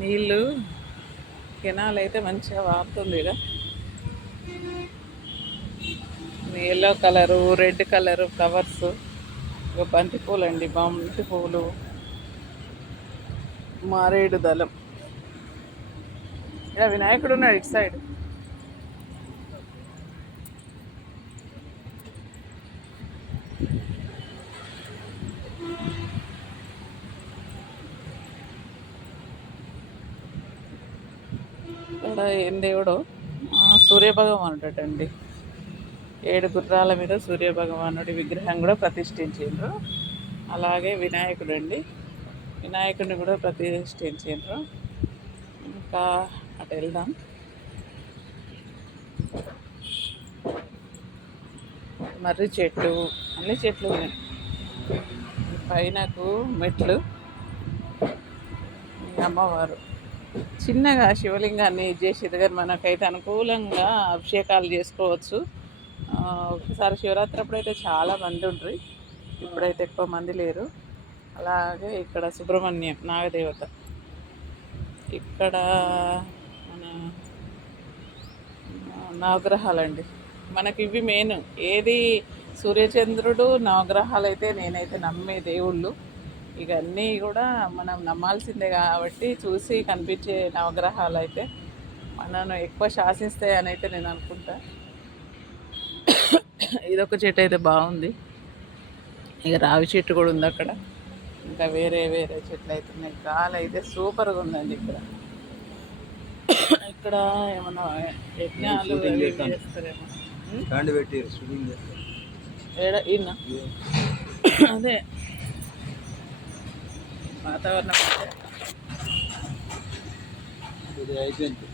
నీళ్ళు కెనాల్ అయితే మంచిగా వారుతుంది ఇక్కడ. Yellow colour, red colour flowers, ఇక బంతి పూలు అండి, బంతి పూలు, మారేడు దళం. ఇలా వినాయకుడు ఉన్నాడు ఇటు సైడ్. ఇక్కడ ఏం దేవుడో సూర్యభగవానుడటండి. 7 గుర్రాల మీద సూర్యభగవానుడి విగ్రహం కూడా ప్రతిష్ఠించారు. అలాగే వినాయకుడు అండి, వినాయకుడిని కూడా ప్రతిష్ఠించారు. ఇంకా అటు వెళ్దాం. మర్రి చెట్టు, అన్ని చెట్లు ఉన్నాయి. పైనకు మెట్లు, అమ్మవారు చిన్నగా శివలింగాన్ని చేసేది కానీ మనకైతే అనుకూలంగా అభిషేకాలు చేసుకోవచ్చు. ఒకసారి శివరాత్రి అప్పుడైతే చాలా మంది ఉంటారు, ఇప్పుడైతే ఎక్కువ మంది లేరు. అలాగే ఇక్కడ సుబ్రహ్మణ్యం నాగదేవత. ఇక్కడ మన నవగ్రహాలండి, మనకి ఇవి మెయిన్. ఏది సూర్యచంద్రుడు, నవగ్రహాలు అయితే నేనైతే నమ్మే దేవుళ్ళు. ఇక అన్నీ కూడా మనం నమ్మాల్సిందే కాబట్టి చూసి కనిపించే నవగ్రహాలు అయితే మనను ఎక్కువ శాసిస్తాయని అయితే నేను అనుకుంటా. ఇదొక చెట్టు అయితే బాగుంది. ఇక రావి చెట్టు కూడా ఉంది అక్కడ. ఇంకా వేరే వేరే చెట్లు అయితే ఉన్నాయి. గాలి అయితే సూపర్గా ఉందండి ఇక్కడ. ఇక్కడ ఏమన్నా యజ్ఞాలు చేస్తారేమో. ఏడ ఈయన అదే వాతావరణం అయిపోయింది.